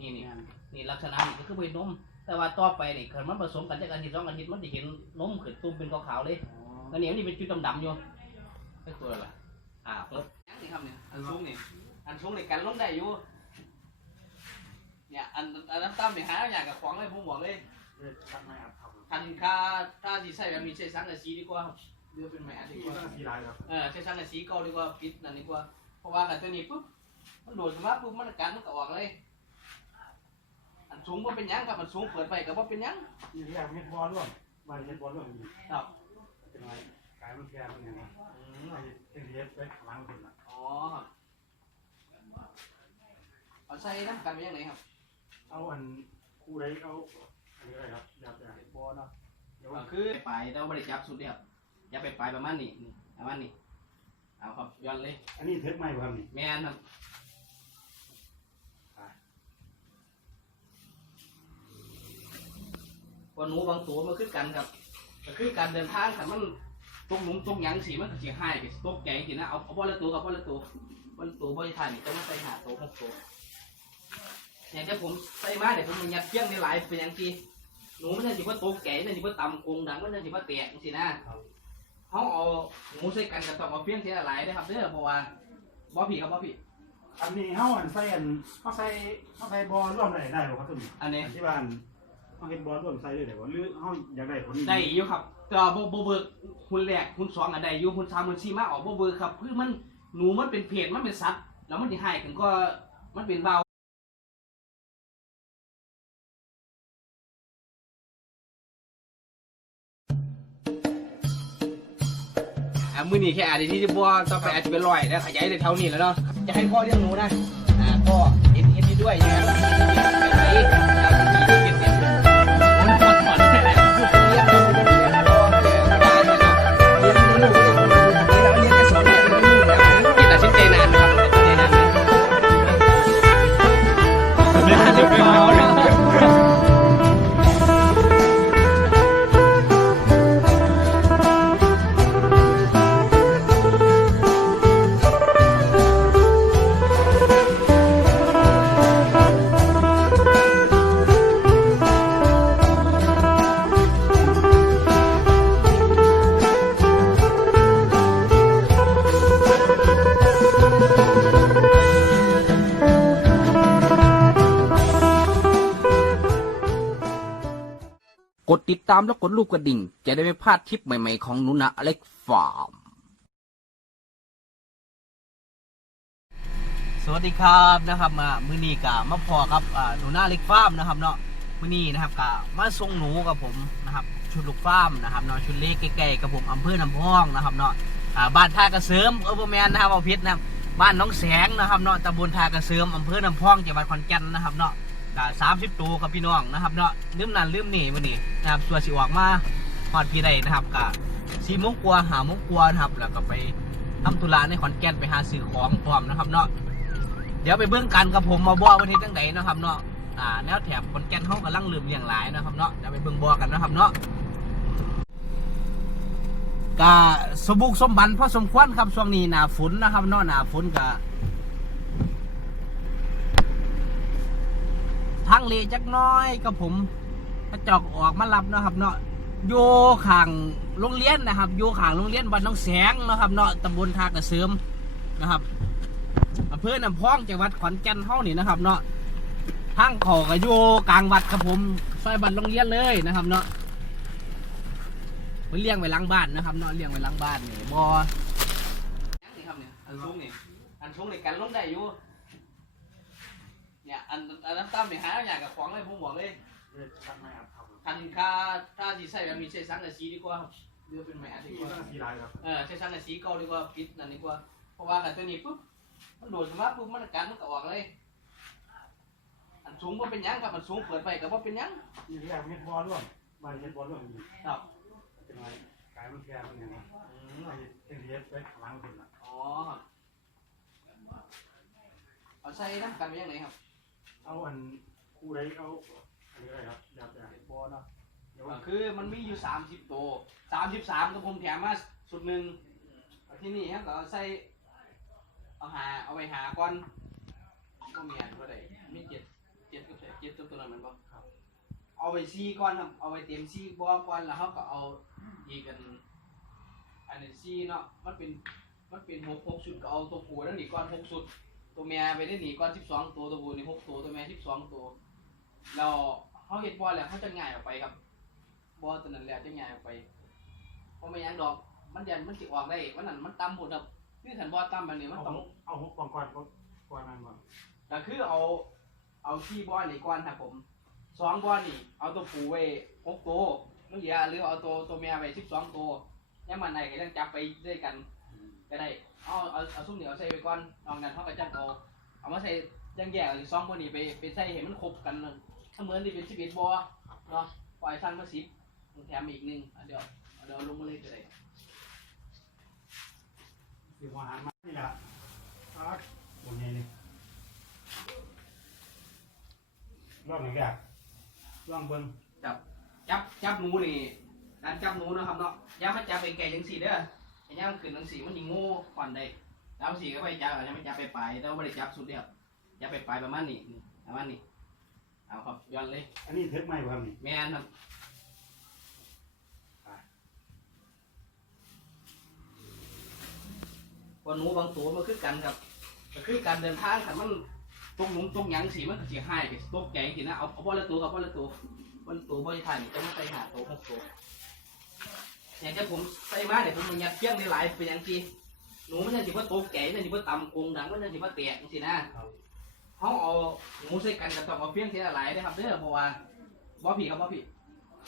นี่นี่นี่ลักษณะนี่ก็คือเป็นนม แต่ว่าต่อไปนี่เกิดมันผสมกันจากอาทิตย์สองอาทิตย์มันจะเห็นนมขึ้นตุ่มเป็นขาวๆเลยแล้วนี่มันนี่เป็นจุดดำๆอยู่เป็นตัวอะไรอ่าเปิดยังนี่ครับเนี่ยอันสูงนี่อันสูงนี่กันลงได้อยู่เนี่ยอันอันน้ำตาลนี่หาอย่างกับของเลยผมบอกเลยเลือดชักไหมครับครับคันค่าถ้าสีใส่แบบมีใช้สังกะสีดีกว่าครับเรือเป็นแหม่ดีที่กว่าต้องสีลายครับเออใช้สังกะสีเก่าดีกว่าปิดนั่นดีกว่าเพราะว่ากันตัวนี้ปุ๊บมันโดดขึ้นมาปุ๊บมันกันมันก็ออกเลย อันสูงว่าเป็นหยังครับมันสูงเปิดไปก็ว่าเป็นหยังนี่เรียกเม็ดบอลร่วมบานเม็ดบอลร่วมอยู่ครับเป็นไรกายมันแก่มันอย่างนี้อืมไอ้เอ็นดีเอสไปล้างคนละอ๋อครับเอาใส่น้ำกันไปยังไงครับเอาอันคู่ใดเอาอันนี้อะไรครับยับยับเป็นบอเนาะเดี๋ยวก็คือไปแต่ว่าไม่ได้จับสุดเดียวอย่าไปปลายประมาณนี้นี่ประมาณนี้เอาครับย้อนเลยอันนี้เทปใหม่ครับนี่แม่นครับ ว่าหนูบางตัวมันคือกันครับก็คือการเดินทางค่ะมันตรงหลุมตรงหยังสีมันก็สิหายไปตกใจสินะเอาเอาบอลละตัวกับบ่ละตัวบอลตัวบอลทานนี่จะมาใส่หาตัวหกตัวอย่างที่ผมใส่มาเดี๋ยวผมมันยัดเพี้ยงในหลายเป็นอย่างที่หนูมันจะสิว่าตกใจมันจะสิว่าต่ำกงดังมันจะสิว่าแตกสินะเขาเอาหมูใส่กันกับต้องเอาเพี้ยงเสียหลายนะครับเด้อเพราะว่าบ่ผีครับบ่ผีอันนี้เขาอันใส่อันเขาใส่เขาใส่บอลร่วมได้ได้หรอครับทุกท่านอันนี้ที่บ้าน เขาเห็นบอลร่วมใส่ได้หรือว่าหรือเขาอยากได้คนนี้ได้อยู่ครับแต่ว่าบ่บ่เบิกคุณแรกคุณสองอันใดอยู่คุณสามคุณสี่มาออกบ่เบิกครับคือมันหนูมันเป็นเพจมันเป็นสัตว์แล้วมันสิหายกันก็มันเป็นเบาอะมือนี้แค่อาจจะที่จะบัวต่อไปอาจจะเป็นร้อยแล้วขยายในแถวนี้แล้วเนาะจะให้พ่อเลี้ยงหนูนะอ่าพ่อเห็นเห็นนี่ด้วยนะครับ กดติดตามและกดรูปกระดิ่ง จะได้ไม่พลาดทริปใหม่ๆของหนุนะอเล็กฟาร์ม สวัสดีครับนะครับมามือนี้กะมาพอครับอ่าหนูนาเล็กฟาร์มนะครับเนาะมือนี้นะครับกะมาส่งหนูกับผมนะครับชุดลูกฟาร์มนะครับเนาะชุดเล็กใกล้ๆกับผมอำเภอน้ำพองนะครับเนาะอ่าบ้านท่ากระเสริมเออร์แมนนะครับเอาพิษนะครับบ้านน้องแสงนะครับเนาะตำบลท่ากระเสริมอำเภอน้ำพองจังหวัดขอนแก่นนะครับเนาะ กสามสิบตัวครับพี่น้องนะครับเนาะลืมนั่นลืมนี่มื้อนี้นะครับส่วนสิออกมาฮอดพี่ใดนะครับกะสี่โมงกว่าหาโมงกว่านะครับ แล้วก็ไปทำธุระในขอนแก่นไปหาซื้อของพร้อมนะครับเนาะเดี๋ยวไปเบื้องกันกับผมมาบ่วันที่จังไดเนะครับเนาะอ่าแนวแถบขอนแก่นเฮากำลังลืมเลี้ยงหลายนะครับเนาะเดี๋ยวไปเบิ่งบ่อกันนะครับเนาะกะสมบุกสมบันพอสมควรครับช่วงนี้หนาฝนนะครับเนาะหนาฝนกะ ทาง เลจักน้อยกับผมกระจอกออกมารับเนาะครับเนาะโยข่างโรงเรียนนะครับโยข่างโรงเรียนบ้านน้องแสงนะครับเนาะตำบลทากระเสริมนะครับอำเภอน้ำพองจังหวัดขอนแก่นเฮานี่นะครับ เนาะทางเขอกับโยกลางวัดครับผมซอยบ้านโรงเรียนเลยนะครับ เนาะเลี้ยงไว้หลังบ้านนะครับเนาะเลี้ยงไว้หลังบ้านนี่บ่ยังนี่ครับเนี่ยอันสูงนี่อันสูงนี่กันลงได้อยู่ เนี่ยอันอันน้ำตาลเนี่ยหาอย่างกับของเลยผมบอกเลยเลือดชักไหมครับครับคันค่าถ้าสีใส่แบบมีใช้สังกะสีดีกว่าครับเรือเป็นแหม่ดีที่กว่าต้องสีลายครับเออใช้สังกะสีเก่าดีกว่าปิดนั่นดีกว่าเพราะว่ากันตัวนี้ปุ๊บมันโดดขึ้นมาปุ๊บมันกันมันก็ออกเลยอันสูงว่าเป็นหยังครับมันสูงเปิดไปก็ว่าเป็นหยังนี่เรียกเม็ดบอลร่วมบานเม็ดบอลร่วมอยู่ครับเป็นไรกายมันแก่มันอย่างนี้อืมไอ้เอ็นดีเอสไปล้างคนละอ๋อเอาใส่น้ำกันไปยังไงครับ เอาอันคู่ใดเอาอันนี้อะไรครับยับยับเป็นบอเนาะเดี๋ยวก็คือมันมีอยู่สามสิบตัวสามสิบสามก็ผมแถมมาสุดหนึ่งเอาที่นี่ครับก็เอาใส่เอาหาเอาไปหาก่อนก็เมียนก็ได้มีเจ็ดเจ็ดกับเหมือนบ่ครับเอาไปซีก่อนครับเอาไปเตรียมซีบ่อก่อนแล้วเขาก็เอาอีกกันอันนี้ซีเนาะมันเป็นมันเป็นหกหกชุดก็เอาตัวผู้นั่นนี่ก่อนหกชุด ตัวเมียไปได้หนีก่อนสิบสองตัวตัวผู้นี่หกตัวตัวเมียสิบสองตัวเราเขาเห็ดบอลแล้วเขาจะง่ายออกไปครับบอลตัวนั้นแหละจะง่ายออกไปเพราะไม่หยังดอกมันยันมันสิออกได้วันนั้นมันต่ำหมดครับนี่ขันบอลต่ำแบบนี้มันเอาต้องเอาหกก่อนก่อนก่อนนั่นก่อนก็คือเอาเอาที่บอลนี่ก่อนครับผมสองบอลนี่ เอาตัวผู้ไว้หกตัวมันเหลือหรือเอาตัวตัวเมียไว้สิบสองตัวยังมันไหนก็ยังจับไปด้วยกันก็ได้ เอาเอาเอาซุ่มเหนียวใส่ไปก่อนนอกนั้นเขาก็จังเอาเอามาใส่ยังแยกอีกสองคนนี้ไปไปใส่เห็นมันครบกันเลยถ้าเหมือนที่เป็นสิบเอ็ดบอเนาะปล่อยสั้นมาสิบแถมอีกหนึ่งอะเดี๋ยวเอาเดี๋ยวเอาลงมาเลยก็ได้สิหัวอาหารมานี่แหละอะบนนี้นี่รอบหนึ่งแรกลองเบิ้งจับจับจับหนูนี่การจับหนูนะครับเนาะอย่ามาจับไปแก่จังสีเด้อ ไอ้ย่ามันขึ้นจังสีมันยิงโง่ก่อนได้แล้วสีก็ไปจับอย่าไม่จับไปปลายแต่ว่าไม่ได้จับสุดเดียวจับไปปลายประมาณนี้นี่ประมาณนี้เอาครับย้อนเลย อันนี้เทปใหม่บ่ครับนี่แม่นครับพอหนูบางตัวมันคือกันครับก็คือการเดินทางคันมันตรงหลุมตรงหยังสีมันก็สิหายไปตกใจจริงๆนะเอาเอาบอลละตัวครับบอลละตัวบอลละตัวบอลละทายนี่จะมาใส่หาตัวหกตัว อย่างที่ผมใส่มาเนี่ยผมมันยัดเพี้ยงในหลายเป็นอย่างที่หนูมันจะสิว่าตกใจมันจะสิว่าต่ำกงดังมันจะสิว่าแตกจังซี่นะเขาเอาหนูใส่กันกับต้องเอาเพี้ยงเสียหลายนะครับเด้อเพราะว่าบ่ผีครับบ่ผี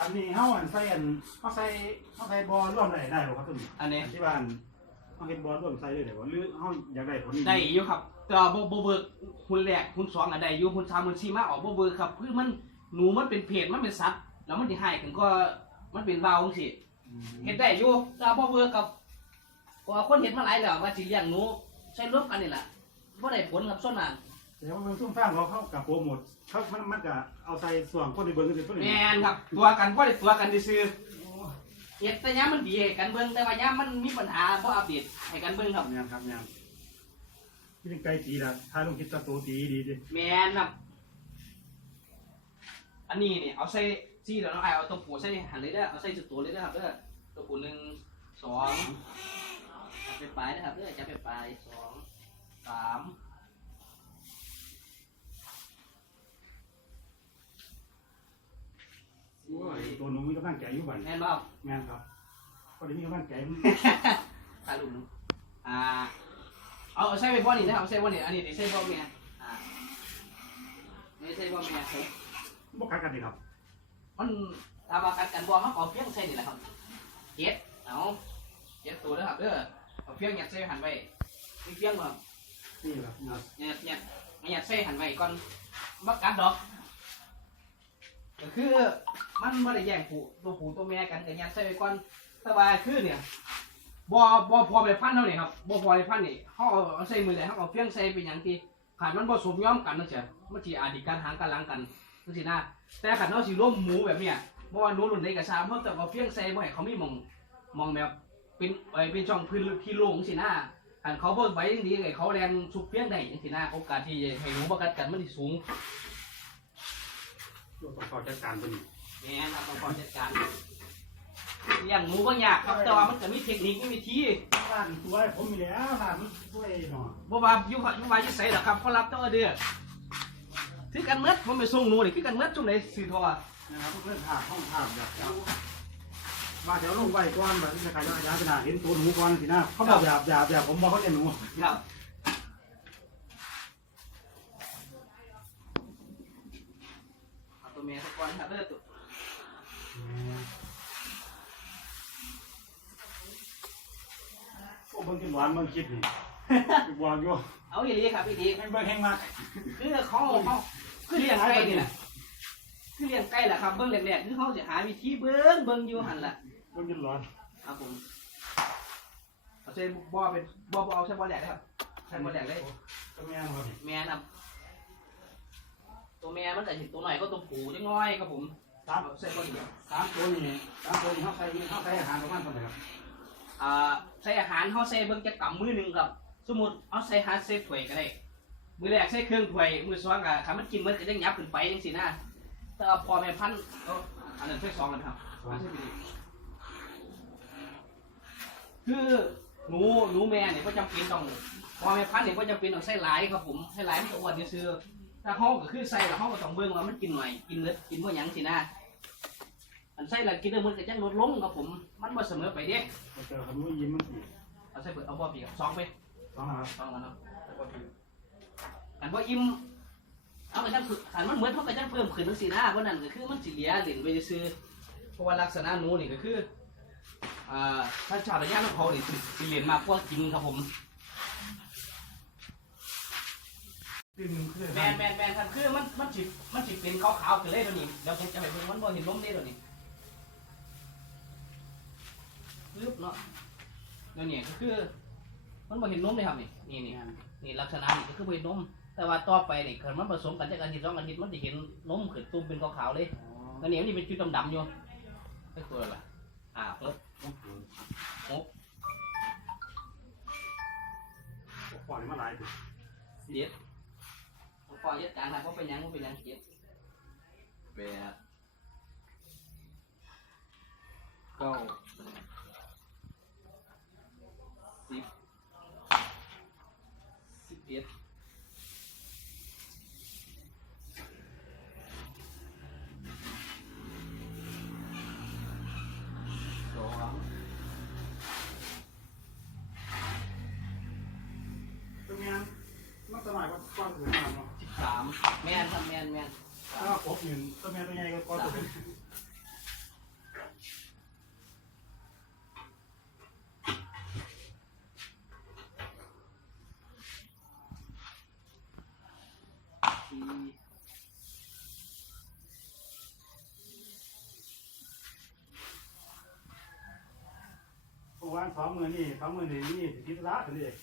อันนี้เฮาอันใส่อันเฮาใส่เฮาใส่บอลร่วมได้ได้บ่ครับตัวนี้อันนี้ที่บ้านเฮาเฮ็ดบอลร่วมใส่ได้บ่หรือเฮาอยากได้ผลนี้ได้อยู่ครับแต่ว่าบ่บ่เบิกคุณแรกคุณสองอะได้อยู่คุณสามคุณสี่มาออกบ่เบิกครับคือมันหนูมันเป็นเพจมันเป็นสัตว์แล้วมันสิหายกันก็มันเป็นวาวจังซี่อืม เฮ็ดได้อยู่แต่ว่าบ่เบิกครับเพราะว่าคนเฮ็ดมาหลายแล้วว่าสิเลี้ยงหนูใช้รวมกันนี่แหละบ่ได้ผลครับส่วนนั้นแต่ว่ามันซุ่มฟังเขาเขากับโปรโมทเขามันมันก็เอาใส่ส่วนคนในเบิ่งกันตัวนี้แม่นครับตัวกันบ่ได้ตัวกันซื่อๆเฮ็ดแต่ยามมันดีให้กันเบิ่งแต่ว่ายามมันมีปัญหาบ่อัปเดตให้กันเบิ่งครับงานครับงานที่เป็นไก่ตีละถ้าลงคิดตะโตตีดีดิแม่นครับอันนี้นี่เอาใส่ ซี่แล้วเนาะไอ้เอาตัวปูใส่หันเลยเด้อเอาใส่สุดตัวเลยเด้อครับเด้อตัวปูหนึ่งสองจับไปปลายนะครับเด้อจับไปปลายสองสามโอ้ยตัวหนูมีกำลังใจอยู่บ้านแม่นบ่งานครับก็ได้มีกำลังใจตาลุงอ่าเอาเอาใส่ไปบ่อนี่นะครับเอาใส่บ่อนี่อันนี้ดิใส่บ่อเมียอ่าไม่ใส่บ่อเมียผมบ่คัดกันดีครับ มันทำมากันกันบ่เขาเอาเพียงใส่นี่แหละครับเจ็ดเอาเจ็ดตัวเด้อครับเด้อเอาเพียงยัดใส่หันไว้มีเพียงบ่นี่ครับเนี่ยเนี่ยไม่อยากใส่หันไว้ก่อนบักกัดดอกก็คือมันไม่ได้แย่งผูตัวผูตัวแม่กันแต่ยัดใส่ไว้ก่อนสบายคือเนี่ยบ่บ่พอไปพันเท่านี้ครับบ่พอไปพันนี่เขาเอาเอาใส่มือเลยเขาเอาเฟี้ยงใส่เป็นอย่างที่ขาดมันบ่สมย้อมกันนั่นเสียมันสิอาจสิการหางกันหลังกัน นั่นสินะแต่ขันเขาสิร่วมหมูแบบเนี้ยบ่ว่าหนูรุ่นใดก็ตามเพราะแต่ว่าเฟี้ยงใส่บ่ให้เขามีหมองหมองแบบเป็นเอ้ยเป็นช่องพื้นที่โล่งสินะอันเขาเบิกไว้ยังดีไงเขาแรงชุบเพี้ยงได้ยังสินะโอกาสที่จะให้หนูประกันกันมันที่สูงตัวต่อจัดการตัวนี้แม่นครับต้องคอยจัดการเลี้ยงหนูก็ยากครับแต่ว่ามันก็มีเทคนิคมีวิธีร้านตัวผมมีแล้วร้านมันช่วยหน่อยบ่ว่าอยู่ว่าอยู่ว่าจะใส่หรอกครับเขารับตัวเด้อ คือกันเมื่อผมไปส่งหนูนี่คือกันเมื่อจุ่มไหนสื่อทอนะครับเพื่อนภาพห้องภาพแบบมาแถวลงไว้ก่อนแบบที่ใครจะอาจารย์ขนาดเห็นตัวหนูก่อนสินะเขาบอกหยาบหยาบหยาบผมบอกเขาจะหนูครับเอาตัวเมียสักก่อนครับเด้อตัวโอ้เบิ่งกินหวานเบิ่งคิดนี่บอกอยู่เอาอีหลีครับอีหลีแห้งเบิ่งแห้งมากคือเขาเขา คือเลี้ยงไก่นี่แหละคือเลี้ยงไก่แหละครับเบิ้งแรกๆคือเขาจะหาวิธีเบิ้งเบิ้งอยู่หันแหละเบิ่งกินร้อนครับผมเอาใช้บ่อเป็นบ่อบ่เอาใช้บ่อแหลกนะครับใช้บ่อแหลกเลยตัวแม่ครับแม่นะครับตัวแม่มันก็เห็นตัวหน่อยก็ตัวผูจังน้อยครับผมสามเอาใส่บ่อเดียวสามตัวนี่สามตัวนี่เขาใส่เขาใส่อาหารประมาณเท่าไหร่ครับอ่าใส่อาหารเขาใส่เบิ้งจะกำมือหนึ่งครับ สมมติเอาใส่หาใส่ถ้วยก็ได้ มือแรกใส่เครื่องถ้วย มือสองก็ขามันกินมันก็จะยับขึ้นไปจังสินะแต่ว่าพอแม่พันธุ์ก็อันนั้นเช็คสองกันครับอันนี้เป็นคือหนูหนูแม่เนี่ยก็จำเป็นต้องพอแม่พันธุ์เนี่ยก็จำเป็นต้องใส่หลายครับผมใส่หลายมันก็อ้วนซื้อๆถ้าห้องก็คือใส่แล้วห้องก็ต้องเบิ่งว่ามันกินหน่อยกินเลือดกินว่าหยังสินะอันใส่แล้วกินแล้วมันก็จะลดลงครับผม มันบ่เสมอไปเด้มันเจอคำว่ายิ้มมันสิเอาใส่เปิดเอาบ่ปีครับสองไปสองครับสองกันเนาะ แล้วก็ปีอันบ่อิ่มเอาไปจังคืออันมันเหมือนเท่ากับจังเพิ่มขึ้นจังซี่นะเพราะนั่นก็คือมันสิเหลียเหรียญไปซื้อๆเพราะว่าลักษณะหนูนี่ก็คืออ่าถ้าชาวระยะของเขานี่สิสิเหรียญมากกว่ากินครับผมตีหนึ่งคือแมนแมนแมนครับคือมันมันสิมันสิเป็นขาวๆขึ้นเลยตัวนี้เดี๋ยวผมจะให้เบิ่งมันบ่เห็นนมเด้ตัวนี้ปึ๊บเนาะเดี๋ยวนี้ก็คือ มันบ่เห็นนมเลยครับนี่นี่นี่นี่ลักษณะนี่ก็คือบ่เห็นนม แต่ว่าต่อไปนี่เกิดมันผสมกันจากอาทิตย์สองอาทิตย์มันจะเห็นนมขึ้นตุ่มเป็นขาวๆเลยแล้วนี่มันนี่เป็นจุดดำๆอยู่เป็นตัวอะไรอ่าเพิ่มปล่อยมาหลายปีเจ็ดผมปล่อยยัดการครับว่าเป็นหยังว่าเป็นหยังเจ็ดแปดเก้าสิบสิบเอ็ดสอง ตัวเมียมันสมัยก็ก้อนถึงมาเนาะ สิบสามแม่นครับแม่นแม่น ถ้าครบหนึ่งตัวเมียตัวใหญ่ก็ก้อนถึง สี่ ประ มาณสองมือนี่สองมือนี่นี่สิบล้านเลย